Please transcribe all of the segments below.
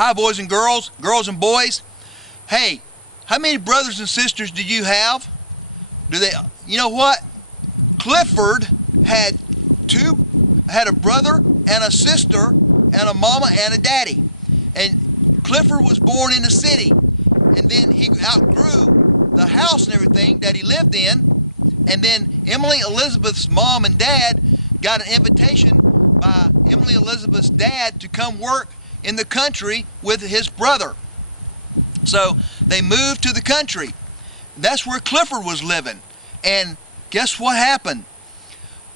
Hi, boys and girls and boys. Hey, how many brothers and sisters do you have? You know what? Clifford had a brother and a sister and a mama and a daddy. And Clifford was born in the city, and then he outgrew the house and everything that he lived in. And then Emily Elizabeth's mom and dad got an invitation by Emily Elizabeth's dad to come work in the country with his brother. So they moved to the country. That's where Clifford was living. And guess what happened?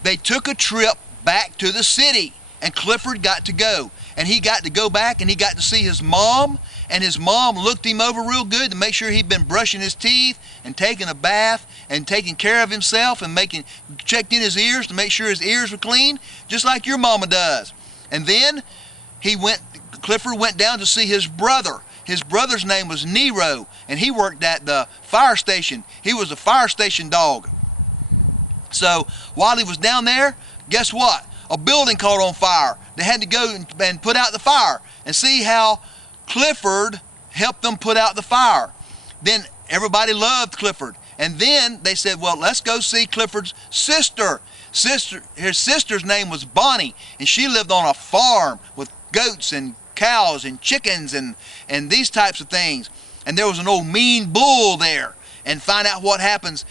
They took a trip back to the city, and Clifford got to go. And he got to go back, and he got to see his mom, and his mom looked him over real good to make sure he'd been brushing his teeth and taking a bath and taking care of himself and checked in his ears to make sure his ears were clean, just like your mama does. And then Clifford went down to see his brother. His brother's name was Nero, and he worked at the fire station. He was a fire station dog. So while he was down there, guess what? A building caught on fire. They had to go and put out the fire and see how Clifford helped them put out the fire. Then everybody loved Clifford. And then they said, well, let's go see Clifford's sister. His sister's name was Bonnie, and she lived on a farm with goats and cows and chickens and these types of things. And there was an old mean bull there. And find out what happens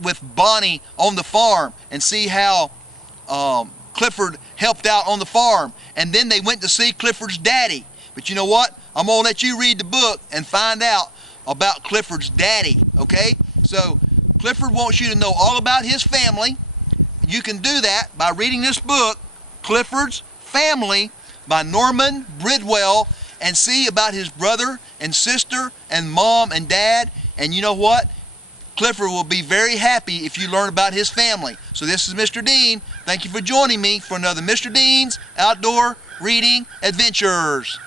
with Bonnie on the farm and see how Clifford helped out on the farm. And then they went to see Clifford's daddy. But you know what? I'm going to let you read the book and find out about Clifford's daddy, okay? So Clifford wants you to know all about his family. You can do that by reading this book, Clifford's Family, by Norman Bridwell, and see about his brother and sister and mom and dad. And you know what? Clifford will be very happy if you learn about his family. So this is Mr. Dean. Thank you for joining me for another Mr. Dean's Outdoor Reading Adventures.